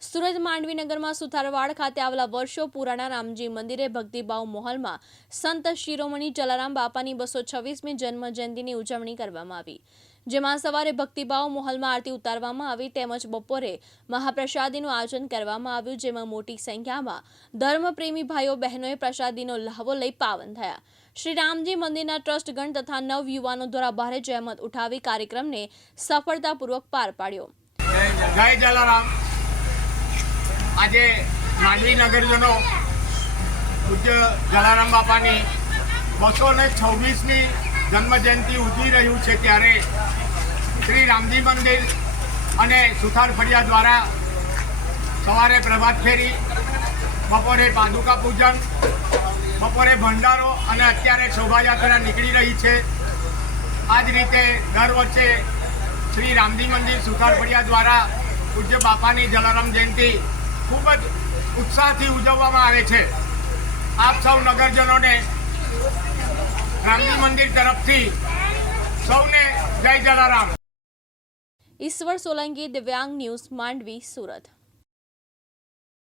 સુરત માંડવીનગરમાં સુથારવાડ ખાતે આવેલા વર્ષો પુરાણા રામજી મંદિરે ભક્તિભાવ માહોલમાં સંત શિરોમણી જલારામ બાપાની બસો છવ્વીસમી જન્મ ઉજવણી કરવામાં આવી. જેમાં સવારે ભક્તિભાવ માહોલમાં આરતી ઉતારવામાં આવી તેમજ બપોરે મહાપ્રસાદીનું આયોજન કરવામાં આવ્યું, જેમાં મોટી સંખ્યામાં ધર્મપ્રેમી ભાઈઓ, બહેનોએ પ્રસાદીનો લહાવો લઈ પાવન થયા. શ્રી રામજી મંદિરના ટ્રસ્ટગણ તથા નવ યુવાનો દ્વારા ભારે જહેમત ઉઠાવી કાર્યક્રમને સફળતાપૂર્વક પાર પાડ્યો. જય જલારામ. આજે માંડવી નગરજનો પૂજ્ય જલારામ બાપાની બસો ને છવ્વીસમી જન્મજયંતિ ઉજવી રહ્યું છે ત્યારે શ્રી રામજી મંદિર અને સુથાર ફળિયા દ્વારા સવારે પ્રભાત ફેરી, બપોરે પાદુકા પૂજન, બપોરે ભંડારો અને અત્યારે શોભાયાત્રા નીકળી રહી છે. આ જ રીતે દર વર્ષે શ્રી રામજી મંદિર સુથાર ફળિયા દ્વારા પૂજ્ય બાપાની જલારામ જયંતિ ખૂબ જ ઉત્સાહથી ઉજવવામાં આવે છે. આપ સૌ નગરજનોને રામજી મંદિર તરફથી સૌને જય જલારામ. ઈશ્વર સોલંકી દિવ્યાંગ ન્યૂઝ માંડવી, સુરત.